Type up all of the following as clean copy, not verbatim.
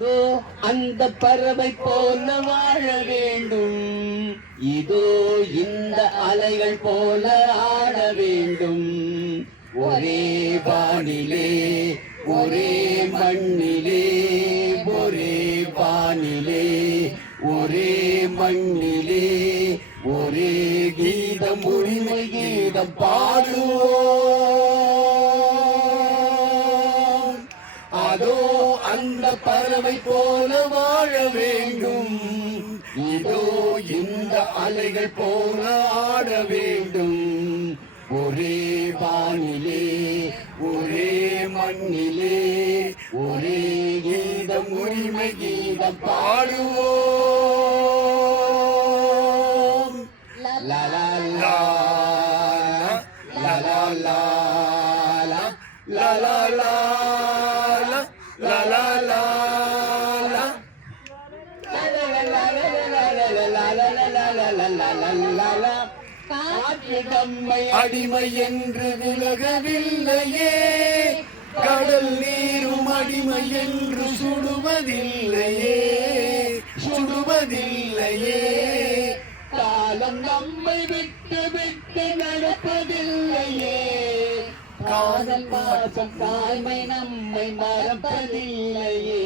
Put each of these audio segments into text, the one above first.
அந்த பறவை போல வாழ வேண்டும். இதோ இந்த அலைகள் போல ஆட வேண்டும். ஒரே வானிலே ஒரே மண்ணிலே, ஒரே வானிலே ஒரே மண்ணிலே, ஒரே கீதம் உரிமை கீதம் பாடுவோம். அதோ அந்த பறவை போல வாழ வேண்டும். இதோ இந்த அலைகள் போல ஆட வேண்டும். ஒரே வானிலே ஒரே மண்ணிலே, ஒரே கீதம் உரிமை கீதம் பாடுவோம். லா லா லா லா லா லா லா லா லா La la la la காற்று நம்மை அடிமை என்று விலகவில்லையே, கடல் நீரும் அடிமை என்று சுடுவதில்லையே, சுடுவதில்லையே. காலம் நம்மை விட்டு விட்டு நடப்பதில்லையே, காதல் பாசம் தாய்மை நம்மை மறப்பதில்லையே.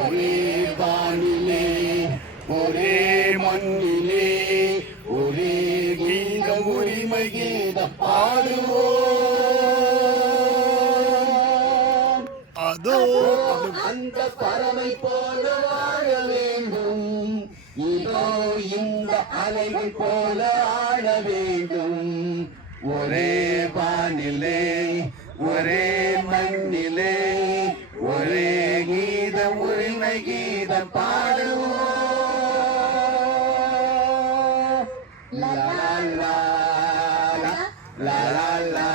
ஒரே வானிலே ஒரே மண்ணிலே, ஒரே கீதம் உரிமை கீதம் பாடுவோம். அதோ அந்த பறவை போல வாழ வேண்டும். இதோ இந்த அலைகள் போல ஆட வேண்டும். ஒரே வானிலே ஒரே மண்ணிலே, ஒரே கீதம் உரிமை கீதம் பாடுவோம். லா லா லா லா லா லா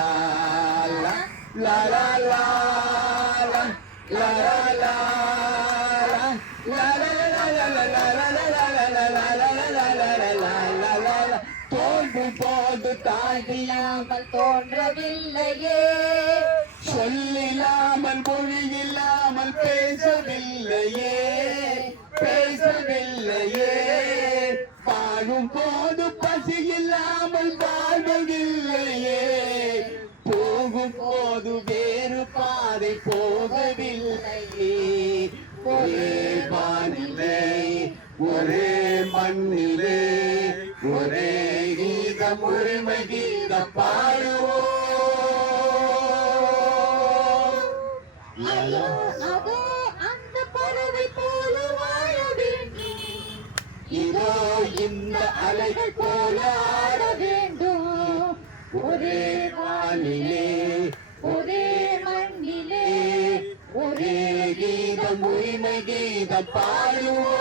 லா லா லா தோல்வி போது தாழ்வில்லாமல் தோன்றவில்லையே, சொல்லில்லாமல் மொழியில்லாமல் பேசவில்லையே, பேசவில்லையே. வாழும் போது பசி இல்லாமல் வாழ்வதில்லையே, போகும் போது வேறு பாதை போகவில்லையே. ஒரே வானிலே ஒரே மண்ணிலே, ஒரே கீதம் உரிமை கீதம் பாடுவோம். அதோ அந்த பறவை போல வாழ வேண்டும். இதோ இந்த அலைகள் போல ஆட வேண்டும். ஒரே வானிலே ஒரே மண்ணிலே, ஒரே கீதம் உரிமை கீதம் பாடுவோம்.